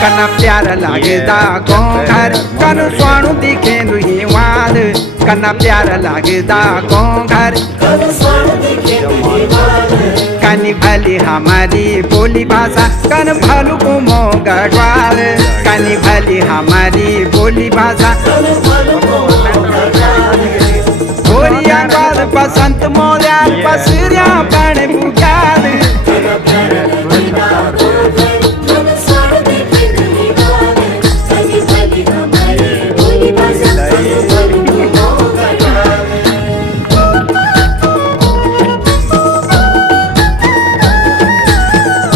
कना प्यारा लागदा गाँव घर कन स्वाणु दिखे दुहिवार कना प्यारा लागदा गाँव घर कनी भली हमारी बोली भाषा कन भलु को गढ़वाल कनी भली हमारी बोली भाषा